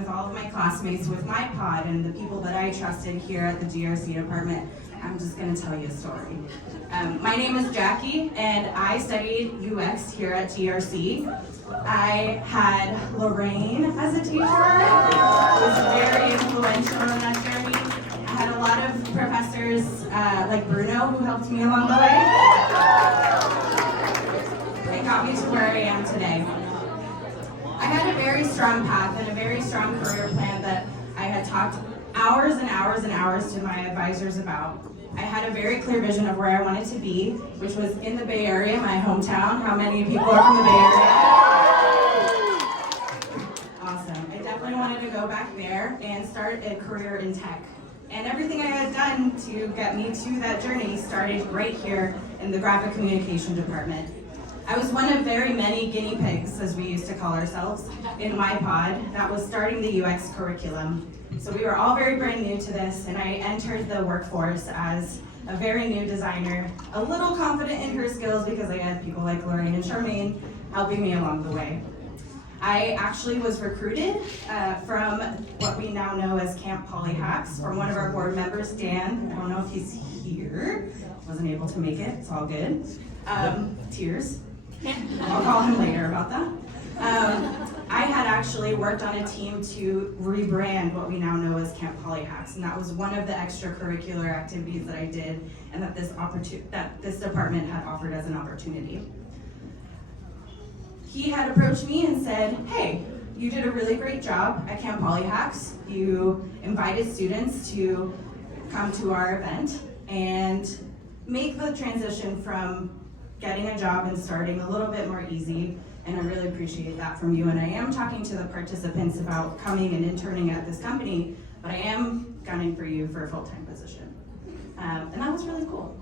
with all of my classmates with my pod and the people that I trusted here at the GrC Department, I'm just going to tell you a story. My name is Jacqui, and I studied UX here at GrC. I had Lorraine as a teacher, who was very influential in that journey. I had a lot of professors like Bruno who helped me along the way. They got me to where I am today. I had a very strong path and a very strong career plan that I had talked hours and hours and hours to my advisors about. I had a very clear vision of where I wanted to be, which was in the Bay Area, my hometown. How many people are from the Bay Area? Awesome. I definitely wanted to go back there and start a career in tech. And everything I had done to get me to that journey started right here in the graphic communication department. I was one of very many guinea pigs, as we used to call ourselves, in my pod that was starting the UX curriculum. So we were all very brand new to this, and I entered the workforce as a very new designer, a little confident in her skills because I had people like Lorraine and Charmaine helping me along the way. I actually was recruited from what we now know as Camp Polyhacks from one of our board members, Dan. I don't know if he's here. Wasn't able to make it, it's all good. Tears. I'll call him later about that. I had actually worked on a team to rebrand what we now know as Camp Polyhacks, and that was one of the extracurricular activities that I did and that this department had offered as an opportunity. He had approached me and said, hey, you did a really great job at Camp Polyhacks. You invited students to come to our event and make the transition from getting a job and starting a little bit more easy, and I really appreciate that from you. And I am talking to the participants about coming and interning at this company, but I am gunning for you for a full-time position. And that was really cool.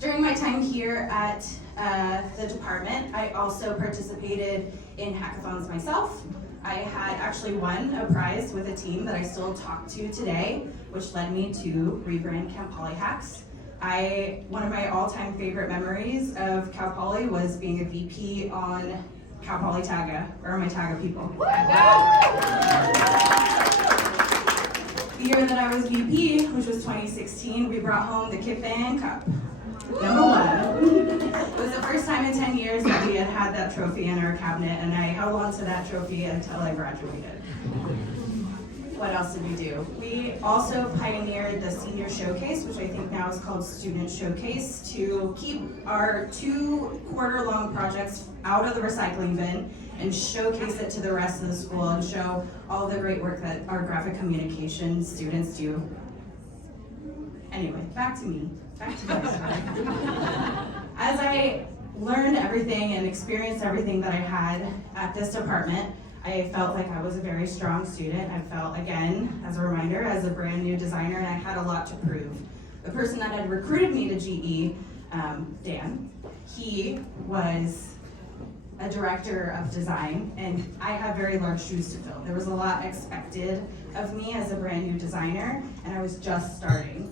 During my time here at the department, I also participated in hackathons myself. I had actually won a prize with a team that I still talk to today, which led me to rebrand Camp Polyhacks. One of my all-time favorite memories of Cal Poly was being a VP on Cal Poly Taga, or my Taga people. The year that I was VP, which was 2016, we brought home the Kip Van Cup. #1. It was the first time in 10 years that we had had that trophy in our cabinet, and I held on to that trophy until I graduated. What else did we do? We also pioneered the Senior Showcase, which I think now is called Student Showcase, to keep our 2-quarter-long projects out of the recycling bin and showcase it to the rest of the school and show all the great work that our graphic communication students do. Anyway, back to me. Back to my story. As I learned everything and experienced everything that I had at this department, I felt like I was a very strong student. I felt, again, as a reminder, as a brand new designer, and I had a lot to prove. The person that had recruited me to GE, Dan, he was a director of design, and I had very large shoes to fill. There was a lot expected of me as a brand new designer, and I was just starting.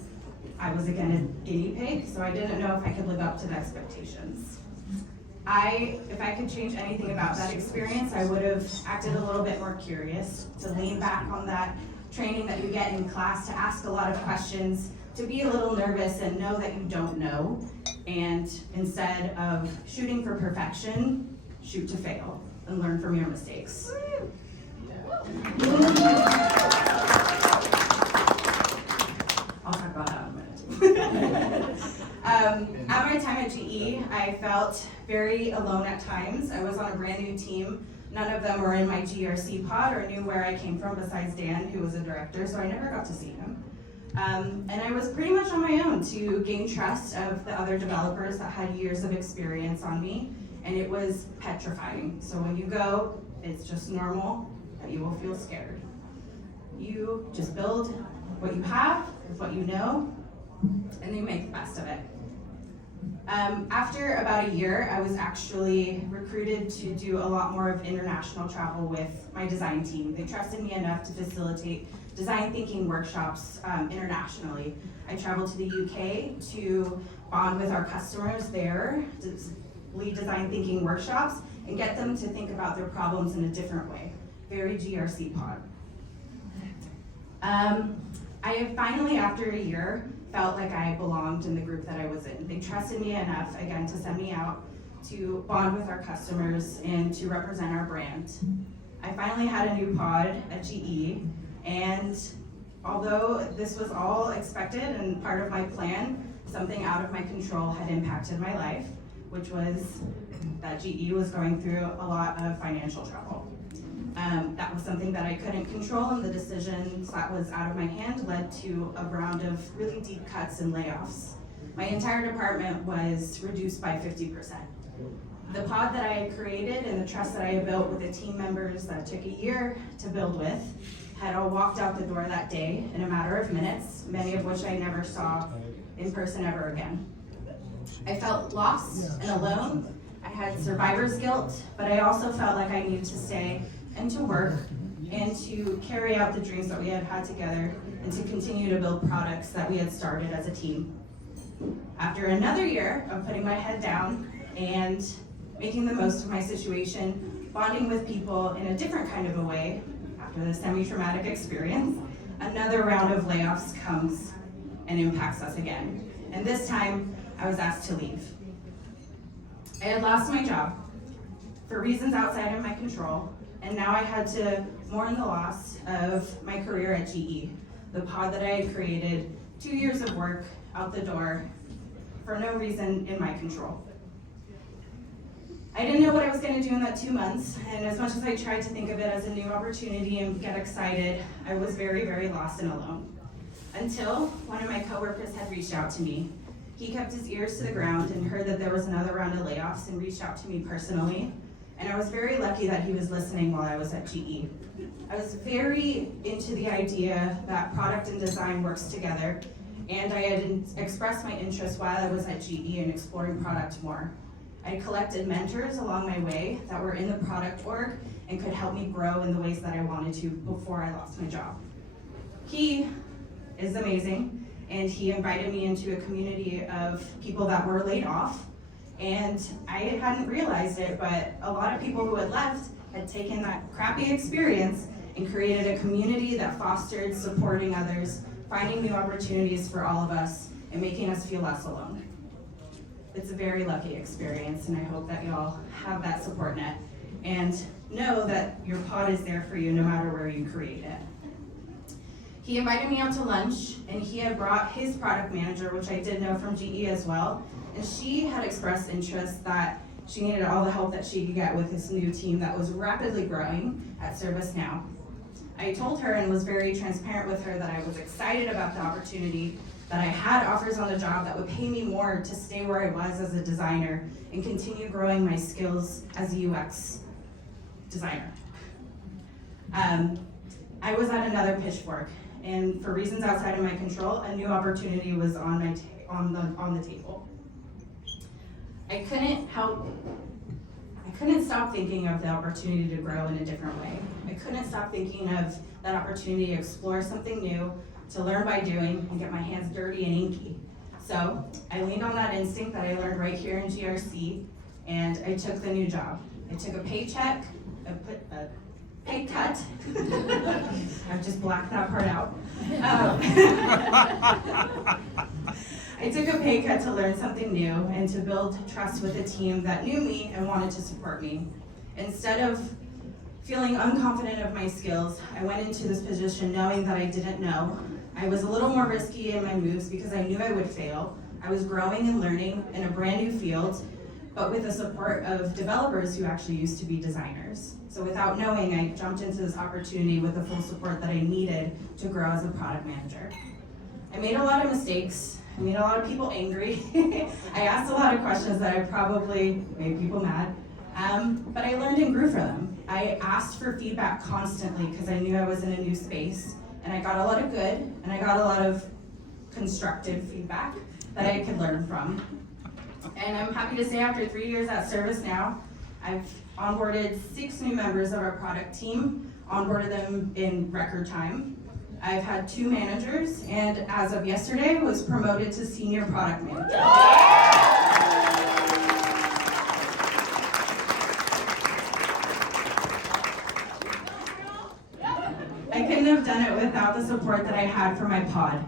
I was, again, a guinea pig, so I didn't know if I could live up to the expectations. If I could change anything about that experience, I would have acted a little bit more curious, to lean back on that training that you get in class, to ask a lot of questions, to be a little nervous and know that you don't know, and instead of shooting for perfection, shoot to fail and learn from your mistakes. I'll talk about that in a minute. At my time at GE, I felt very alone at times. I was on a brand new team. None of them were in my GrC pod or knew where I came from besides Dan, who was a director, so I never got to see him. And I was pretty much on my own to gain trust of the other developers that had years of experience on me, and it was petrifying. So when you go, it's just normal that you will feel scared. You just build what you have with what you know, and you make the best of it. After about a year, I was actually recruited to do a lot more of international travel with my design team. They trusted me enough to facilitate design thinking workshops internationally. I traveled to the UK to bond with our customers there, to lead design thinking workshops, and get them to think about their problems in a different way. very GRC pod. I have finally, after a year, felt like I belonged in the group that I was in. They trusted me enough, again, to send me out to bond with our customers and to represent our brand. I finally had a new pod at GE, and although this was all expected and part of my plan, something out of my control had impacted my life, which was that GE was going through a lot of financial trouble. That was something that I couldn't control, and the decisions that was out of my hand led to a round of really deep cuts and layoffs. My entire department was reduced by 50%. The pod that I had created and the trust that I had built with the team members that took a year to build with had all walked out the door that day in a matter of minutes, many of which I never saw in person ever again. I felt lost and alone. I had survivor's guilt, but I also felt like I needed to stay and to work and to carry out the dreams that we had had together and to continue to build products that we had started as a team. After another year of putting my head down and making the most of my situation, bonding with people in a different kind of a way, after the semi-traumatic experience, another round of layoffs comes and impacts us again. And this time, I was asked to leave. I had lost my job for reasons outside of my control, and now I had to mourn the loss of my career at GE, the pod that I had created, 2 years of work out the door for no reason in my control. I didn't know what I was going to do in that 2 months, and as much as I tried to think of it as a new opportunity and get excited, I was very, very lost and alone. Until one of my coworkers had reached out to me. He kept his ears to the ground and heard that there was another round of layoffs and reached out to me personally. And I was very lucky that he was listening while I was at GE. I was very into the idea that product and design works together, and I had expressed my interest while I was at GE in exploring product more. I collected mentors along my way that were in the product org and could help me grow in the ways that I wanted to before I lost my job. He is amazing, and he invited me into a community of people that were laid off, and I hadn't realized it, but a lot of people who had left had taken that crappy experience and created a community that fostered supporting others, finding new opportunities for all of us, and making us feel less alone. It's a very lucky experience, and I hope that y'all have that support net and know that your pod is there for you no matter where you create it. He invited me out to lunch, and he had brought his product manager, which I did know from GE as well, and she had expressed interest that she needed all the help that she could get with this new team that was rapidly growing at ServiceNow. I told her and was very transparent with her that I was excited about the opportunity, that I had offers on the job that would pay me more to stay where I was as a designer and continue growing my skills as a UX designer. I was at another pitchfork, and for reasons outside of my control, a new opportunity was on the table. I couldn't stop thinking of the opportunity to grow in a different way. I couldn't stop thinking of that opportunity to explore something new, to learn by doing, and get my hands dirty and inky. So I leaned on that instinct that I learned right here in GRC, and I took the new job. I took a paycheck, a pay cut. I've just blacked that part out. I took a pay cut to learn something new and to build trust with a team that knew me and wanted to support me. Instead of feeling unconfident of my skills, I went into this position knowing that I didn't know. I was a little more risky in my moves because I knew I would fail. I was growing and learning in a brand new field, but with the support of developers who actually used to be designers. So without knowing, I jumped into this opportunity with the full support that I needed to grow as a product manager. I made a lot of mistakes. I made a lot of people angry. I asked a lot of questions that I probably made people mad, but I learned and grew from them. I asked for feedback constantly because I knew I was in a new space, and I got a lot of good, and I got a lot of constructive feedback that I could learn from. And I'm happy to say after 3 years at ServiceNow, I've onboarded 6 new members of our product team, onboarded them in record time. I've had 2 managers, and as of yesterday, was promoted to senior product manager. I couldn't have done it without the support that I had from my pod.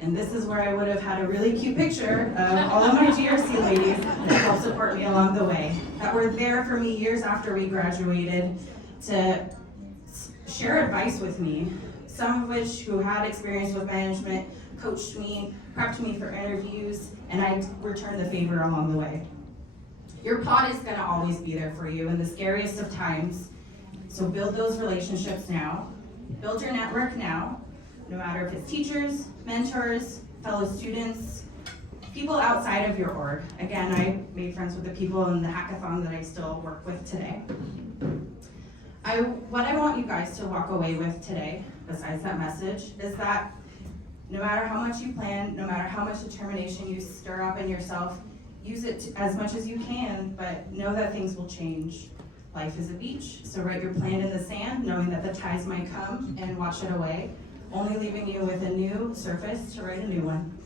And this is where I would have had a really cute picture of all of my GrC ladies that helped support me along the way, that were there for me years after we graduated to share advice with me, some of which who had experience with management, coached me, prepped me for interviews, and I returned the favor along the way. Your pod is gonna always be there for you in the scariest of times, so build those relationships now. Build your network now, no matter if it's teachers, mentors, fellow students, people outside of your org. Again, I made friends with the people in the hackathon that I still work with today. What I want you guys to walk away with today, besides that message, is that no matter how much you plan, no matter how much determination you stir up in yourself, use it as much as you can, but know that things will change. Life is a beach, so write your plan in the sand, knowing that the tides might come and wash it away, only leaving you with a new surface to write a new one.